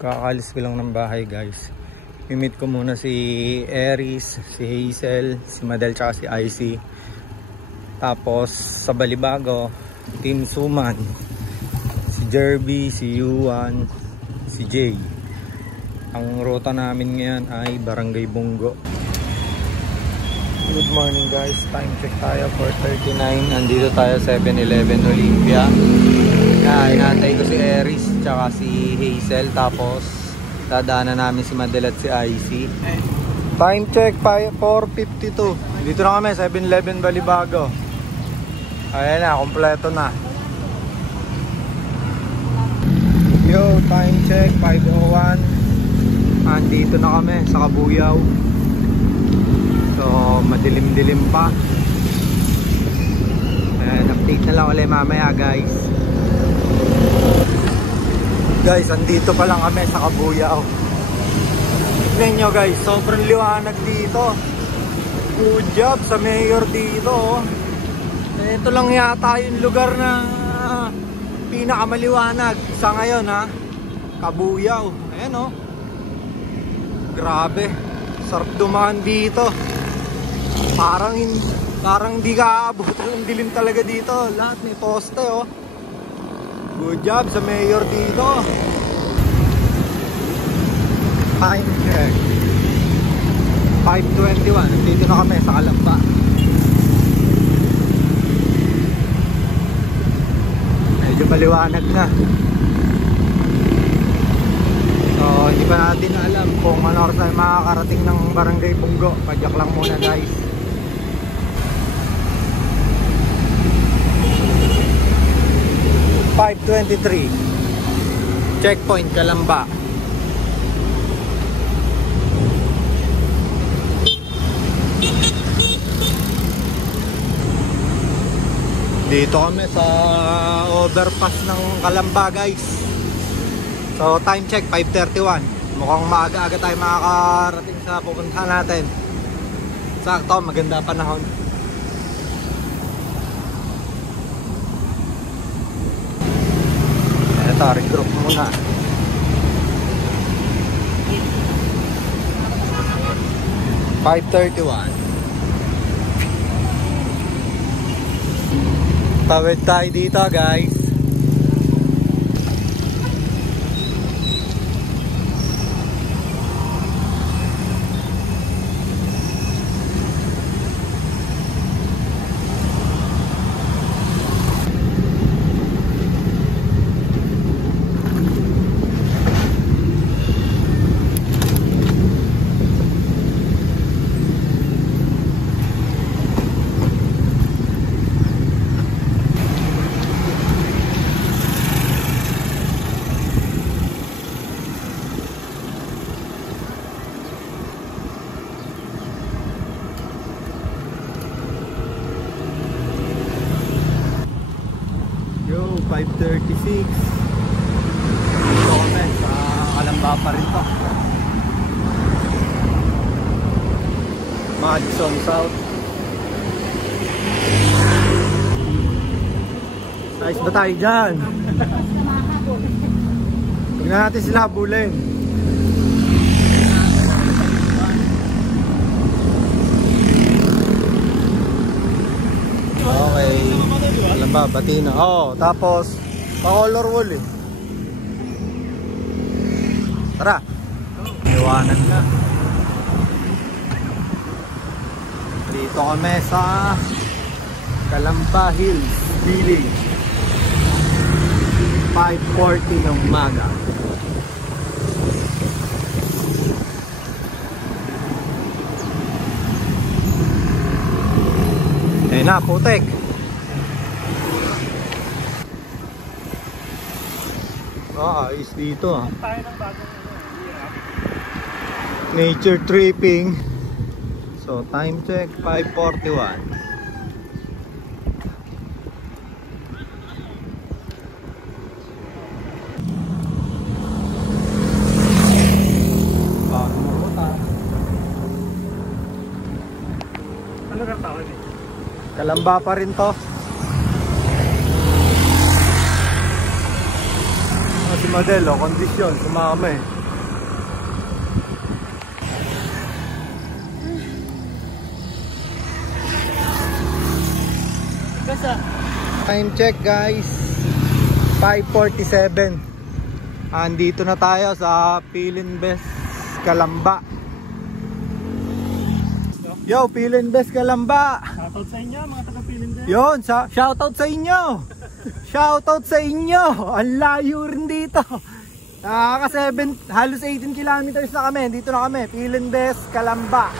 Kakaalis ko lang ng bahay guys. I-meet ko muna si Aries, si Hazel, si Madel tsaka si Icy. Tapos sa Balibago, Team Suman, si Jerby, si Yuan, si Jay. Ang ruta namin ngayon ay Barangay Bungo. Good morning guys, time check tayo 4:39. Andito tayo 7-Eleven Olympia. Inantay ko si Aries tsaka si Hazel. Tapos dadaanan namin si Madel at si Icy. Time check 4:52. Dito na kami 7-Eleven Balibago. Ayan na, kompleto na. Yo, time check 5:01. Andito na kami sa Kabuyaw. So, madilim-dilim pa. Ayan, update na lang ulit mamaya guys. Guys, andito pa lang kami sa Kabuyaw. Tignan nyo guys, sobrang liwanag dito. Good job sa mayor dito. Ito lang yata yung lugar na pinakamaliwanag sa ngayon ha. Kabuyaw. Ayan o. Grabe. Sarap dumaan dito. Parang hindi ka aabot ng dilim talaga dito. Lahat may poste oh. Good job sa mayor dito. Time check 5:21. Dito na kami sa Kalamba. Medyo maliwanag na. So hindi pa natin alam kung ano oras tayo makakarating ng Barangay Bungo. Padyak lang muna guys. (5:23) Checkpoint Kalamba. Dito kami sa overpass ng Kalamba guys. So time check 5:31. Mukhang maaga-aga tayo makakarating sa pupuntahan natin. Sakto, maganda panahon. Ito, regroup muna. (5:31) Tawid tayo dito guys. Yo, 5:36. Dito kami sa Kalamba pa rin to. Madison South. Ayos ba tayo dyan? Huwag na natin sila habulin. Okay. Kalamba, bati na. Oo, tapos pa-color wall eh. Tara. Iwanan na. Dito kami sa Kalamba Hills Village. 5:40 ng umaga. Ayun na, putek. Ayos dito ah. Nature tripping. So time check 5:41. Ano ka tawag eh? Kalamba pa rin to. Modelo, kondisyon, sumama eh. Time check guys, 5:47. Andito na tayo sa Philinvest Calamba. Yo, Philinvest Calamba. Shoutout sa inyo mga taga Philinvest. Yon, shoutout sa inyo. Shoutout sa inyo. Ang layo rin dito. Halos 18 kilometers na kami. Dito na kami, Philinvest Calamba.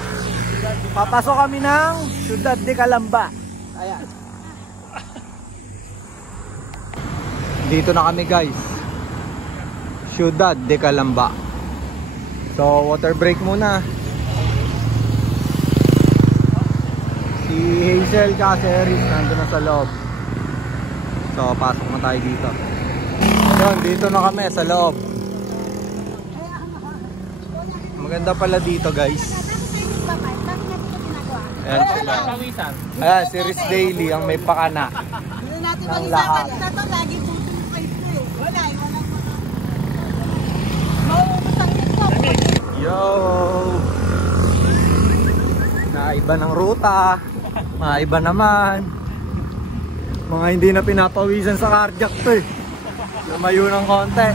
Papasok kami ng Ciudad de Calamba. Ayan. Dito na kami guys, Ciudad de Calamba. So water break muna. Si Hazel kasi Eris nandun na sa loob. So pasok na tayo dito. Yun, dito na kami sa loob. Maganda pala dito guys. Ayan sila. Ayan, si Riz Daily ang may pakana ng lahat. Yo! Naiba ng ruta. Maiba naman. Mga hindi na pinapawisan sa cardiac to eh. Lumayo ng konti.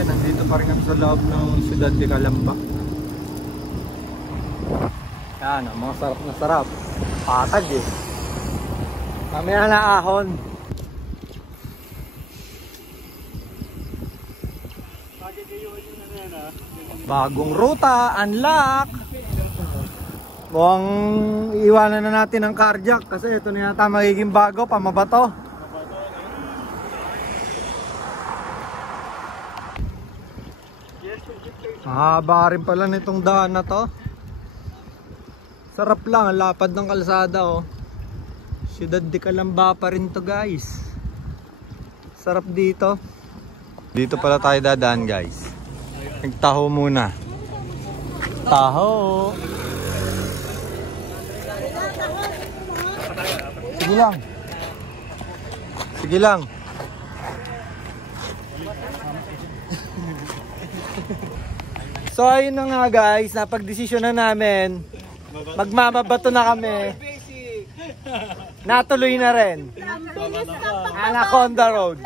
Nandito pa rin kami sa loob ng Ciudad de Calamba. Yan, mga sarap na sarap. Patag eh. Mamaya na ahon. Bagong ruta, unlock. Mukhang iiwanan na natin ang cardiac kasi ito na yata magiging bago, pamabato. Mahaba rin pala nitong daan na to. Sarap lang, ang lapad ng kalsada oh. Ciudad de Calamba pa rin to guys. Sarap dito. Dito pala tayo dadaan guys. Nagtaho muna. Taho. Sige lang. Sige lang. So ayun na nga guys, napag-desisyon na namin. Magmamabato na kami. Natuloy na rin. Anaconda Road.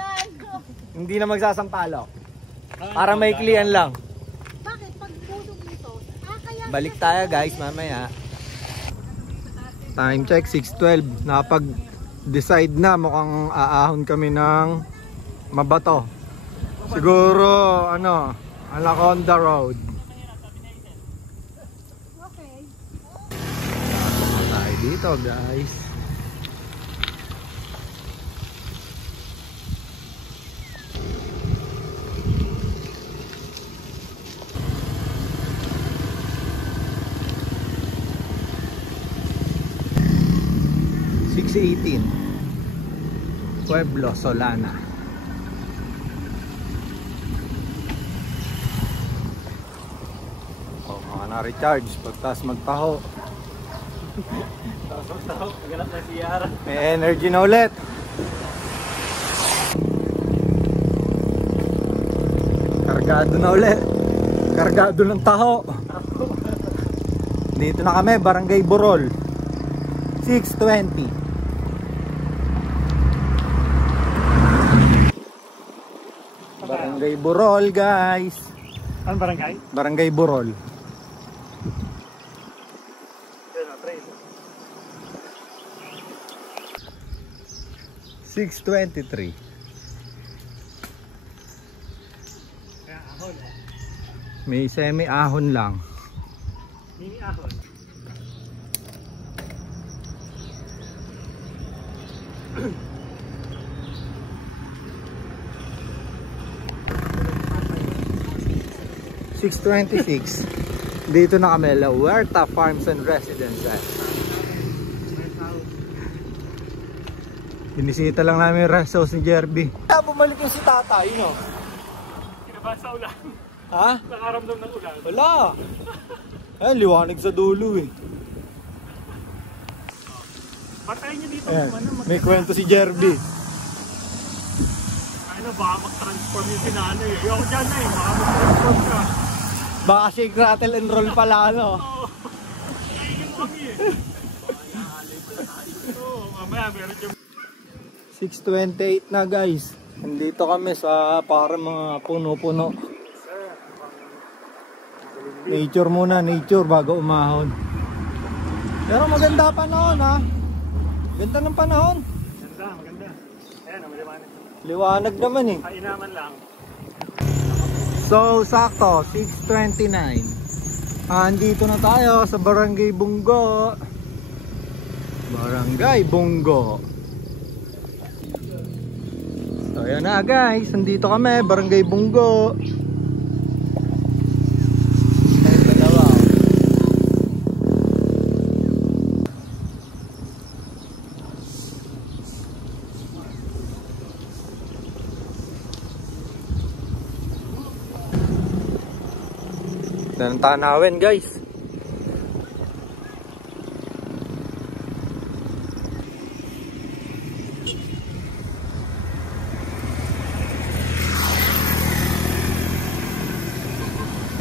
Hindi na magsasampalok. Para maiklian lang. Balik tayo guys mamaya. Time check 6:12. Napag-decide na mukhang aahon kami ng mabato. Siguro ano, Anaconda Road. Dito guys. Pueblo Solana. Oh, mga na-recharge pagtas magtaho. May energy na ulit. Kargado na ulit. Kargado ng taho. Dito na kami, Barangay Burol. 6:20. Barangay Burol guys. Ano barangay? Barangay Burol. 6:23. May semi-ahon lang. Mini-ahon. (6:26) Dito na kami, La Huerta Farms and Residences. Binisita lang namin yung rest house ni Jerby. Bumalik yung si tatay, no? Kinabasa ulan. Ha? Nakaramdam ng ulan. Wala. Ayan, liwanag sa dulo eh. Patayin niyo dito. Ayan, Ano, may kwento si Jerby. Ano, baka mag-transform yung sinano eh. Ayoko dyan na eh, baka mag-transform ka. Baka shake, rattle, and roll pala ano. Oo. Kainin mo kami eh. Oo, mamaya meron yung... 6:28 na guys. Nandito kami sa para mga puno-puno. Nature muna, nature bago umahon. Pero maganda panahon ha. Ganda ng panahon. Maganda, maganda. Ayan, maliwanag. Liwanag naman eh. Kainaman lang. So sakto, 6:29. Andito na tayo sa Barangay Bungo. Barangay Bungo. So ayan na guys, nandito kami, Barangay Bungo. Ayan, dalawa. Yan ang tanawin guys.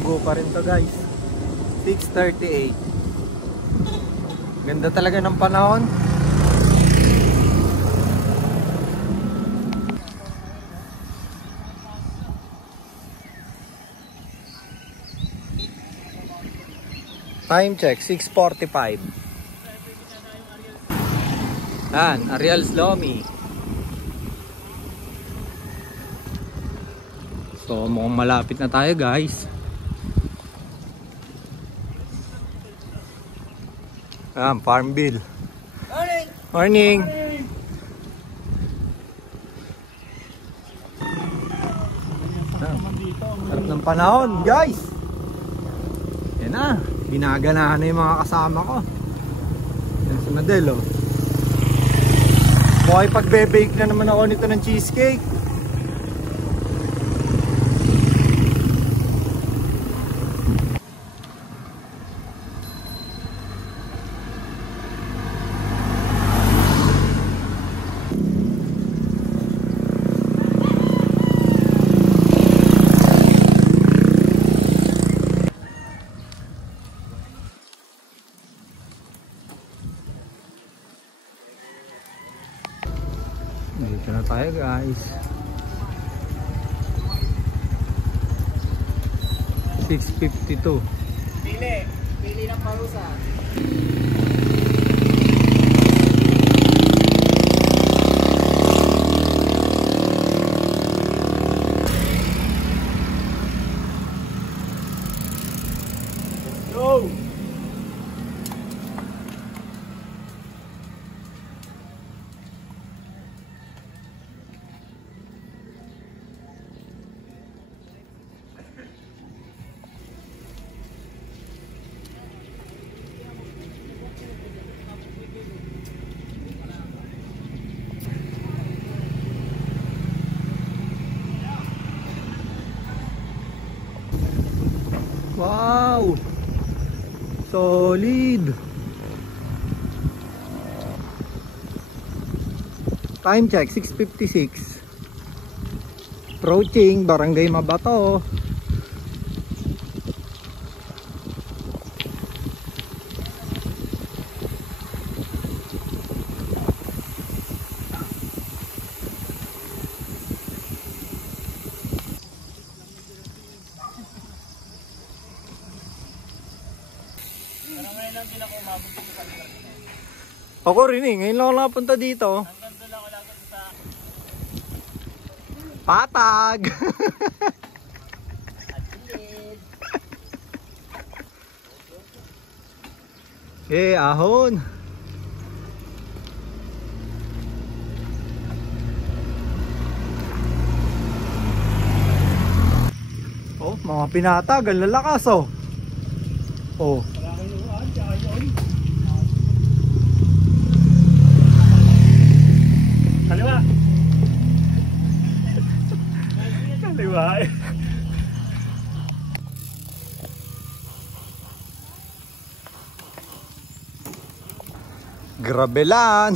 Go pa rin to guys. 6:38. Ganda talaga ng panahon. Time check, 6:45. Yan, Ariel's Lomi. So, mukhang malapit na tayo guys. Yan, Farmville. Morning! Morning! Sarap ng panahon guys. Yan na. Binaganahan na yung mga kasama ko. Yan si Madel oh. Mukhang pagbe-bake na naman ako nito ng cheesecake. Dito na tayo guys. 6:52. Pili ng parusa. Go! Wow! Solid! Time check, 6:56. Approaching Barangay Mabato. Ako rin eh, ngayon lang ako nakapunta dito. Patag! ahon! Oh, mga pinatag, ang lalakas oh. Oh. Kaliwa! Kaliwa eh. Grabelan.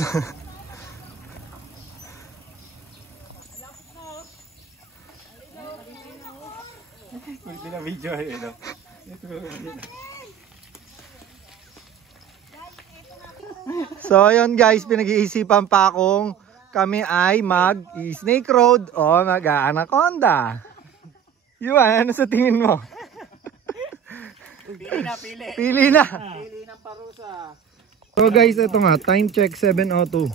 Video eh, no? So ayun guys, pinag-iisipan pa kung kami ay mag-Snake Road o mag-Anaconda. Yuan, ano sa tingin mo? Pili na, pili. Pili na. Pili ng parusa. So guys, ito nga, time check 7:02.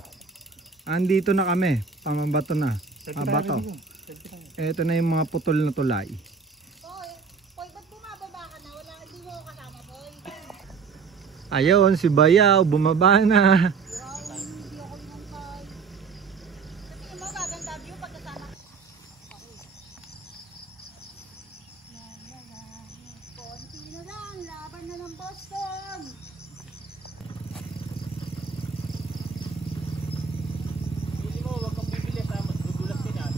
Andito na kami, pamabato na. Bato. Ito na yung mga putol na tulay. Hoy, ba't bumababa ka na? Wala, hindi mo ako kasama, boy. Ayun, si Bayaw, bumaba na. Hindi ako inantay. Sabi mo, gaganda view pagkasama. Konti na lang, laban na ng Boston. Pili mo, huwag kang bibili sa mas dudulas din yan.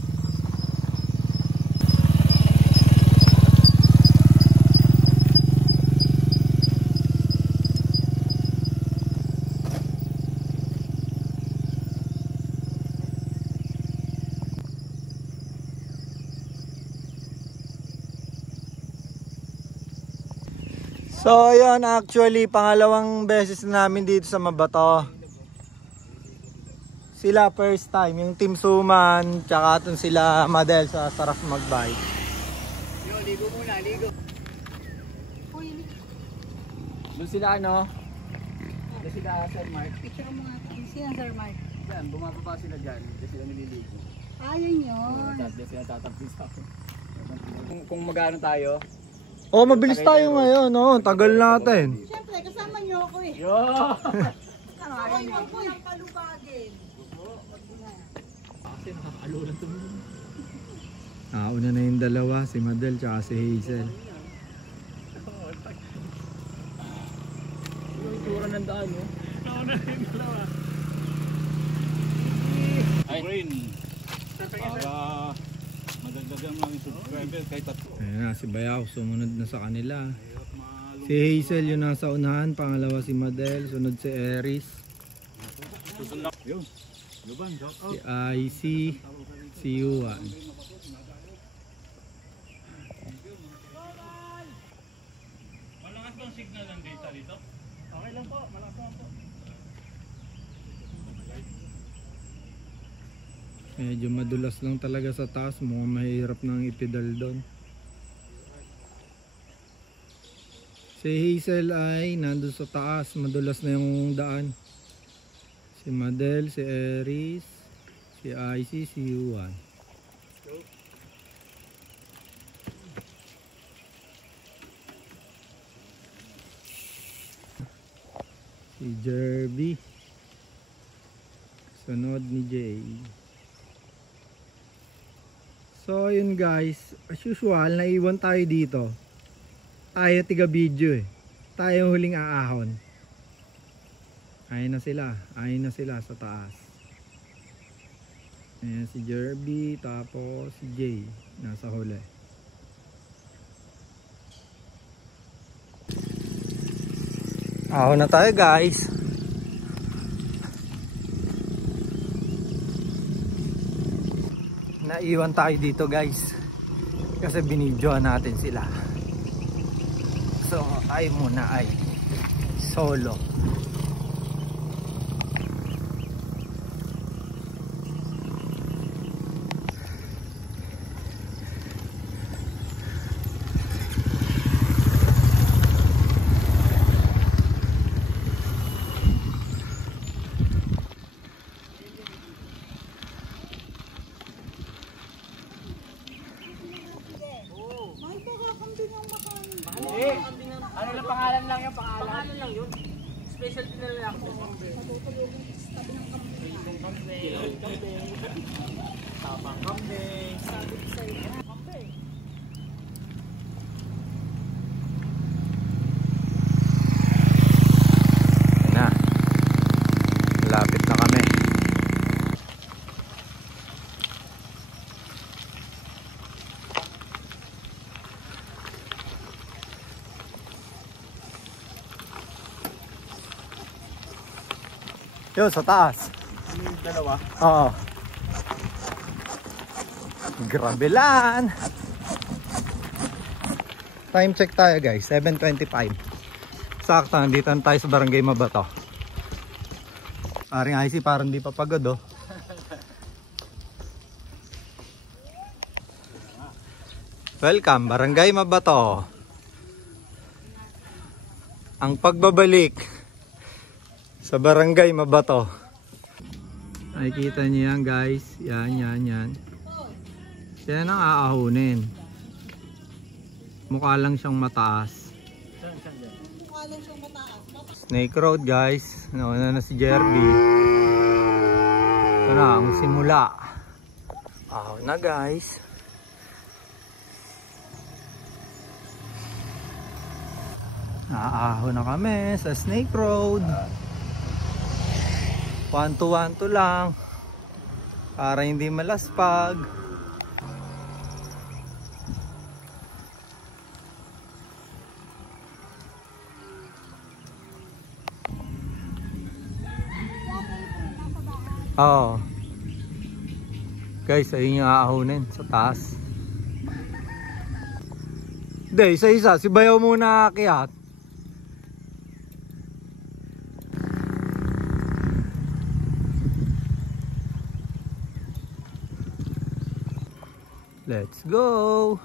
So ayun, actually pangalawang beses na namin dito sa Mabato. Sila first time, yung Team Suman, tsaka itong sila Madel sa sarap magbike. Yo, ligo muna, ligo. Uy, Doon sila ano? Doon sila Sir Mark. picture mo nga. Sino, Sir Mark? Yan, bumababa sila dyan. Doon sila nililigo. Ayun yun. Doon sila tatabis ako. Kung mag-ano tayo? Oh, mabilis tayo ngayon, no? Tagal natin. Siyempre, kasama niyo ako eh. Yo! Ako yung po yung palubagin. Kasi nakakalulan ito. Una na yung dalawa, si Madel tsaka si Hazel. Yung itsura ng daan, no? Oo na yung dalawa. Ay, Rain. Para madagdagan mga subscriber kahit tatlo. Ayan na, si Bayaw, sumunod na sa kanila. Si Hazel yung nasa unahan, pangalawa si Madel, sunod si Eris, Yun. Luban, si IC, si Yuan. malakas bang signal ng data dito? Okay lang po, malakas lang po. Medyo madulas lang talaga sa taas, mukhang mahirap nang ipedal doon. Si Hazel ay nandun sa taas, madulas na yung daan. Si Madel, si Eris, si IC, si Yuan. Si Jerby. Sunod ni Jay. So yun guys, as usual, naiwan tayo dito. Tayo tiga video eh. Tayo huling aahon. Ayun na sila sa taas. Ayan si Jerby, tapos si Jay nasa huli. Ahon na tayo guys. Naiwan tayo dito guys kasi binidyoan natin sila. So ay muna ay solo. May baka kambing ang makain. Eh, ano lang pangalan lang yun, pangalan lang yun. Special din na lang ako. Tabi ng kambing. Tapang kambing. Sabi ko sa'yo. Kambing. Ayan na. Malapit na kami. Yun, sa taas. May dalawa. Oo. Grabelan. Time check tayo guys, 7:25. Sakto, nandito na tayo sa Barangay Mabato. Paring IC parang di pa pagod oh. Welcome, Barangay Mabato. Ang pagbabalik sa Barangay Mabato. Nakikita niyo yan guys. Yan. Yan ang aahunin. Mukha lang siyang mataas. Mukha lang siyang mataas. Snake Road guys. Nauna na si Jerby. Ito na ang simula. Ahon na guys. Naahon na kami sa Snake Road. 1-2 lang. Para hindi malaspag. Oo. Guys, ayun yung aahonin sa taas. Hindi, isa-isa. Si Bayaw muna aakyat. Let's go!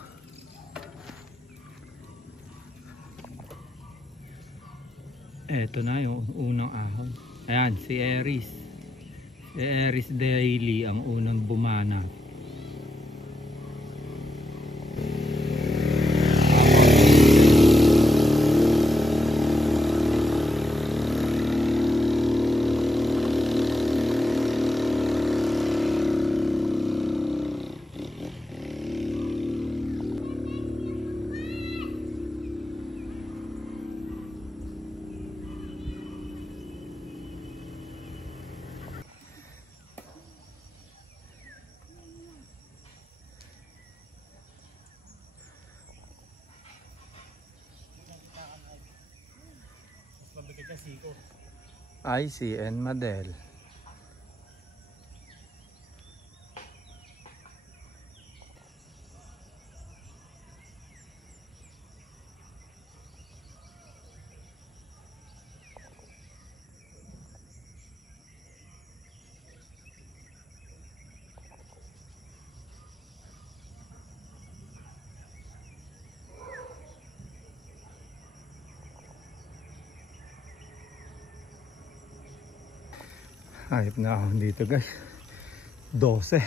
Eto na yung unang ahon. Ayan, si Aries. Si Aries Daily ang unang bumana. ICN Madel. Hayop na ako dito guys. 12.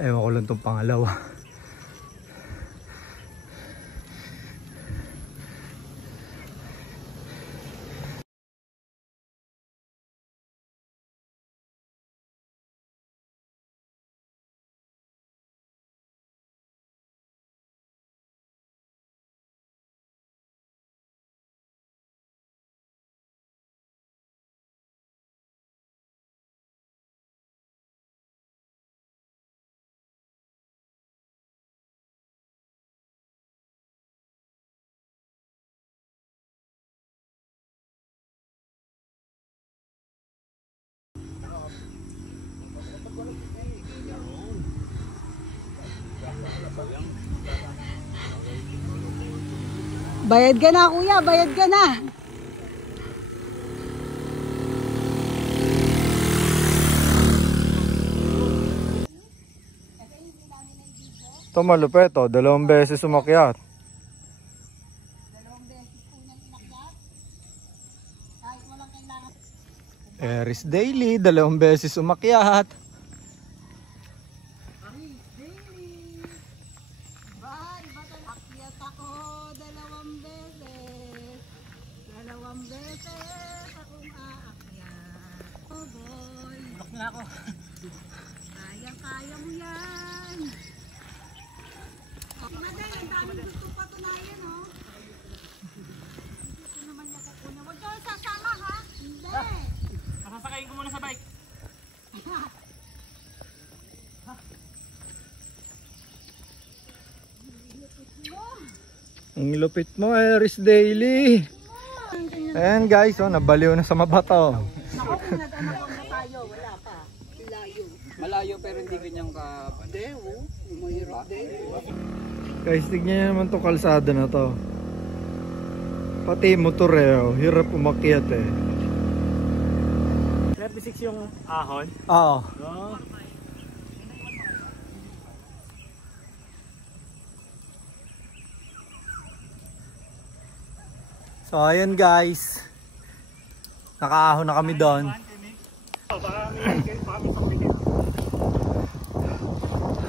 Ewan ko lang itong pangalawa. Bayad ka na kuya, bayad ka na. Ito malupit oh, 2 beses umakyat. 2 beses po niyang inakyat. Kahit walang kailangan. Aries Daily, 2 beses umakyat. Aries Daily. Iba talaga. Akyat ako 2 beses. 2 beses akong aakyat. Oh boy. Lock na ako. Kayang-kaya mo yan. Madal, ang daming gusto patunayan, oh. Gusto naman niya kakuna. Huwag ka sasama, ha? Hindi. Masasakayin ko muna sa bike. Ang lupit mo, Aries Daily. Tingnan Ayan guys, oh, nabaliw na sa mabato. Ako kung nag-anak na tayo, wala pa. Layo. Malayo pero hindi ganyan ka. Hindi, mahirap din. Guys, tignan nyo naman itong kalsada na to. Pati motor eh, oh. Hirap umakyat eh. 36 yung ahon. Oo. No? So ayun guys, nakaahon na kami doon.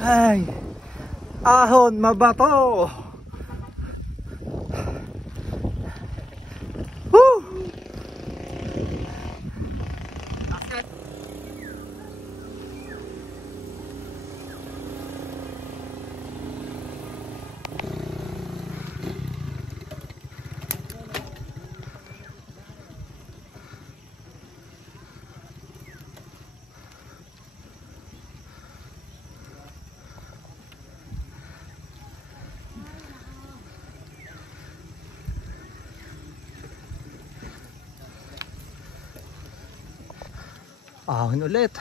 Ay, ahon, mabato. Woo! Ahon ulit.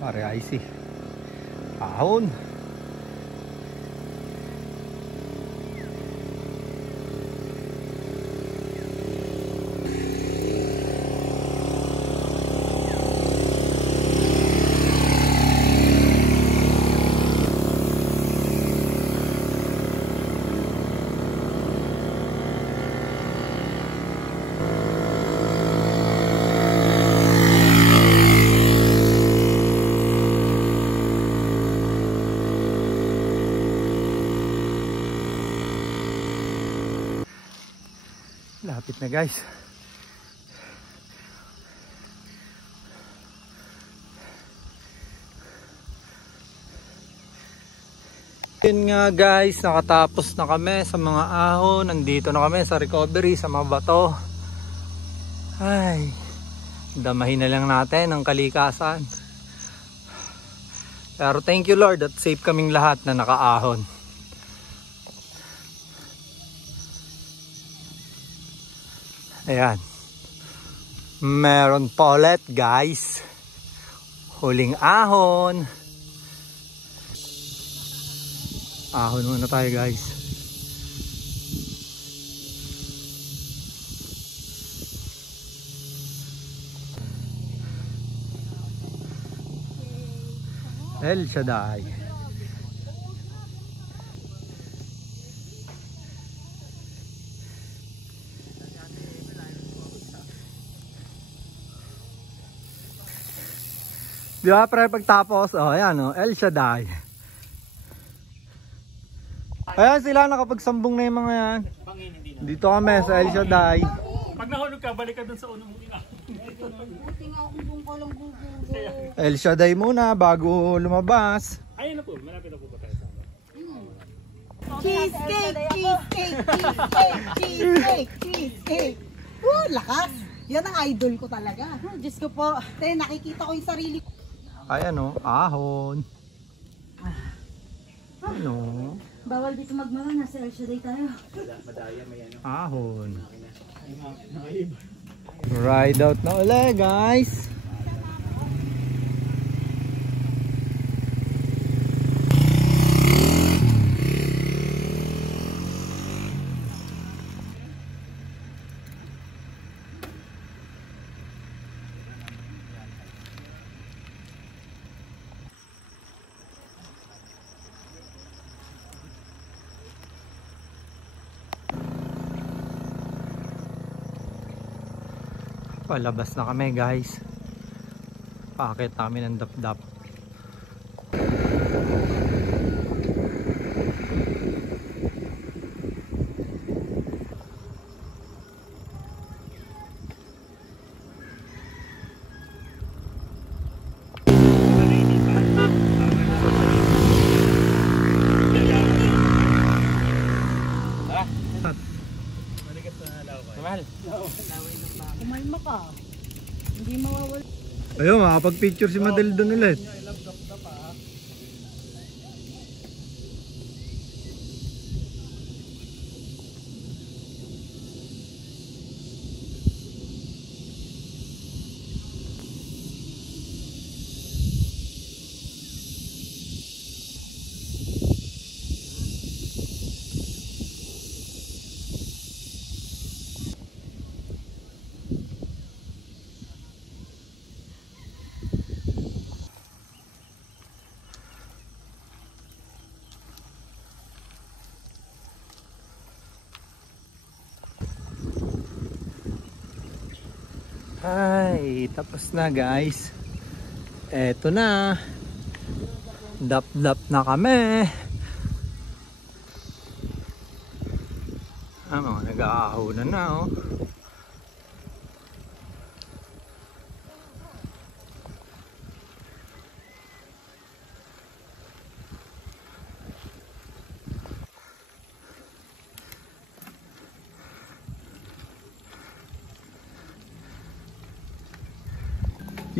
Pare icy. Ahon. Lapit na guys. Yun nga guys, nakatapos na kami sa mga ahon. Nandito na kami sa recovery sa mga bato. Ay, damahin na lang natin ang kalikasan. Pero thank you Lord at safe kaming lahat na nakaahon. Ayan. Meron pa ulit guys. Huling ahon. Ahon muna tayo guys. El Shaddai. Di ba pre pagtapos, oh ayan oh, El Shaddai. Ayan sila nakapagsambong na yung mga yan. Dito kami sa El Shaddai. Pag nahulog ka, balik ka dun sa unang ina. Buti nga kung doon ko lang gugulo. El Shaddai muna bago lumabas. Ayun na po, malapit na po ba tayo sa Cheesecake! Cheesecake! Cheesecake! Cheesecake! Cheesecake! Lakas! Yan ang idol ko talaga. Diyos ko po. Nakikita ko yung sarili ko. Ayan oh, ahon. Ano? Bawal dito magmana, nasa El Shaddai tayo. Madaya, may ano. Ahon. Ride out na ulit guys. Palabas na kami guys. Paakit na kami ng dap-dap. Kumalma ka. Hindi mawawala. Ayun, makapag-picture si Madel doon ulit. Ay, tapos na guys. Eto na. Dap-dap na kami. Mga nag-aahaw na oh.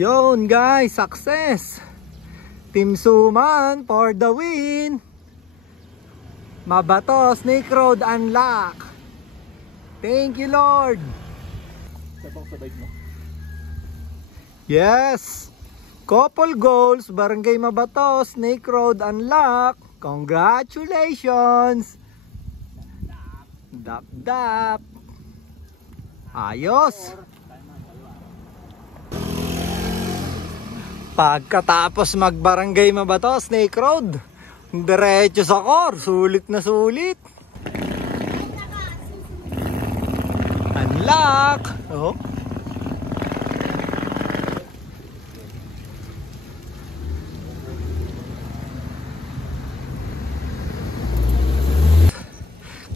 Yun guys, success! Team Suman for the win! Mabato, Snake Road unlock! Thank you Lord! Sabang-sabay mo. Yes! Couple goals, Barangay Mabato, Snake Road unlock! Congratulations! Dap-dap! Ayos! Pagkatapos magbarangay Mabato, Snake Road, diretso sa core, sulit na sulit. Unlock! Oh.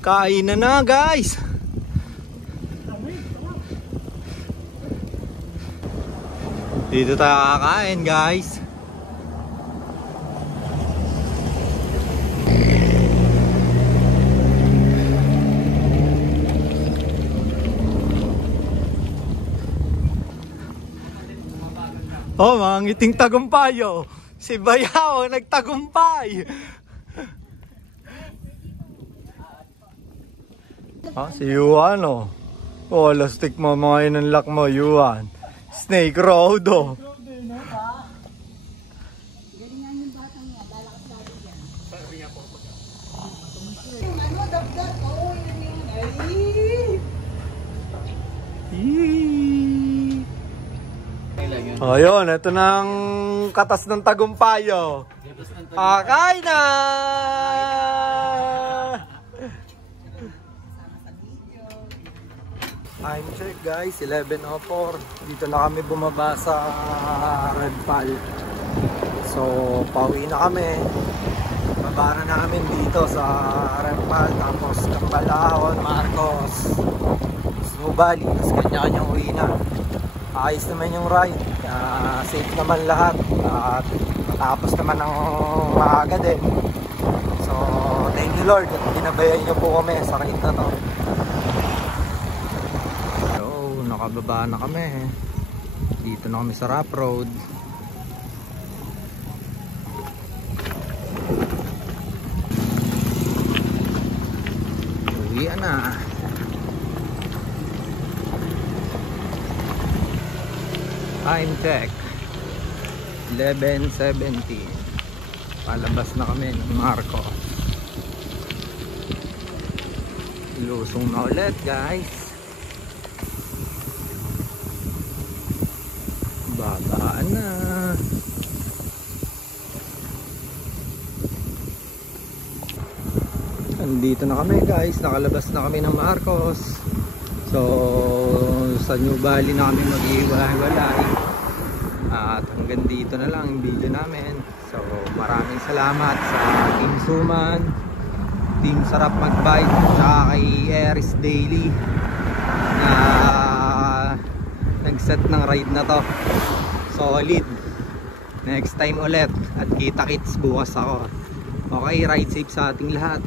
Kain na guys. Dito tayo kakain guys. Oh, mga ngiting tagumpay oh. Si Bayaw nagtagumpay. Si Yuan oh. Oh, lastik mo mga inanlak mo Yuan. Snake Road oh. Galingan yung batang nga, lalakas lalo dyan. Ano, dap-dap? Oo, yun yun. Ay! Ayun, ito ng katas ng tagumpayo. Akain na! Time check guys, 11:04. Dito na kami bumaba sa Red Pal. So, pauwi na kami. Baba na namin dito sa Red Pal. Tapos, Cambalahon, Marcos, Snow Valley. Tapos, kanya-kanyang uwi na. Ayos naman yung ride. Safe naman lahat. At matapos naman ng maaga din. So, thank you Lord. At ginabayan niyo po kami sa ride na to. Nakababa na kami. Dito na kami sa Rough Road. Uwian na. Time check 11:17. Palabas na kami ng Marcos. Lusong na ulit guys. Babaan na. Andito na kami guys. Nakalabas na kami ng Marcos. So sa New Valley na kami mag-iwalay. At hanggang dito na lang yung video namin. So maraming salamat sa Team Suman, Team Sarap Magbike, saka kay Aries Daily na nag-set ng ride na to. Solid. Next time ulit at kita-kits bukas ako. Okay, ride safe sa ating lahat.